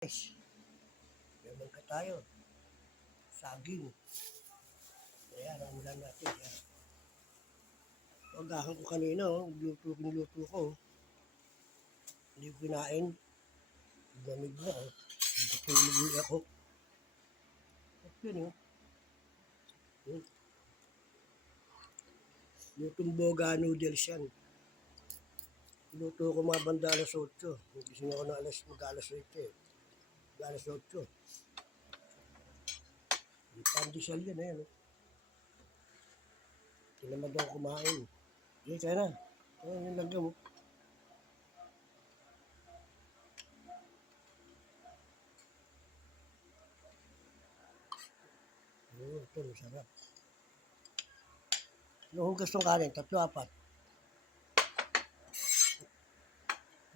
Guys, meron ka tayo. Saging. Ayan, ang ulan natin. Ayan. Agahan ko kanina, oh. Luto, niluto ko. oh. Hindi ko kinain. Lamig na, oh. Natulog ako. At yun, oh. Hmm. Lutong boga noodles yan. Luto ko mga banda alas 8. Gising ako na alas, mag alas 8 eh. Alas 8. Yung pandesal yan, ayan. oh. Tinamad ako kumain. Sige, kaya na. Ayan yung langgam. oh. Oo, ito, masarap. Yung gustong kanin, tatlo, apat.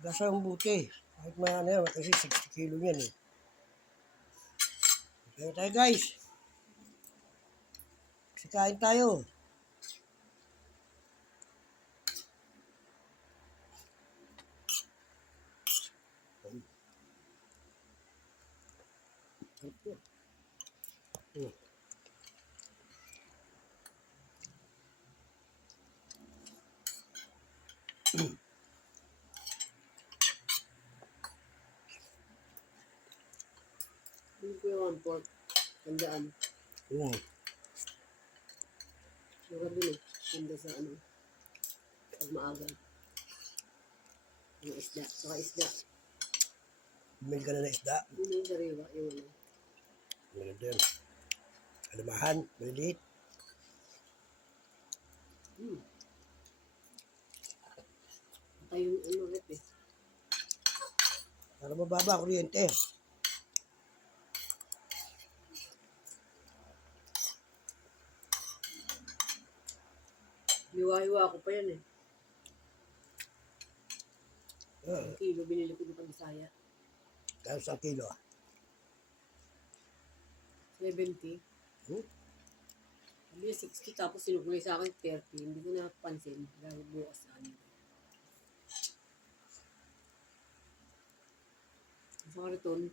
Gasa yung buti. Kahit mga ano yan, kasi 60 kilo yan eh. Kaya tayo guys. Kasi kain tayo. Hmm. One pork. Tandaan. Hmm. Sugar din eh. Tanda sa ano. Pag maaga. Yung isda. Saka isda. Bumili ka na ng isda. Hindi yung sariwa. Yung ano. Meron din. Alamahan, maliit. Hmm. Yung ano rep eh. Para mababa kuryente. Hiwa-hiwa ko pa yan eh. Ang kilo binili ko ng Bisaya. kaya sa kilo ah. 70. Hmm? Sabi niya 60 tapos sinugulay sa akin 30. Hindi ko napansin. Dahil bukas sa ano. Sa kariton,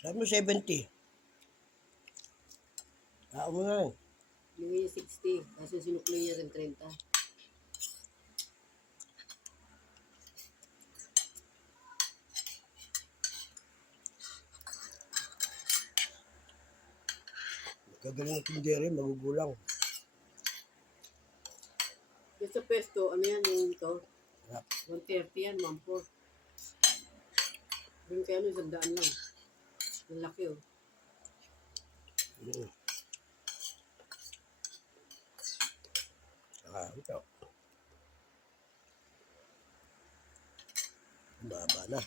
Sabi mo 70. Tao mo na. Bigay niya 60. Tapos yung sinuklay niya rin 30. Gagaling ng tindere, magugulang. Yung sa pesto, ano yan yung ito? Sarap. 130 yan, 1.4. Yung kaya ano, isang daan lang. Ang laki oh. Mm. Ah, ito. Baba na.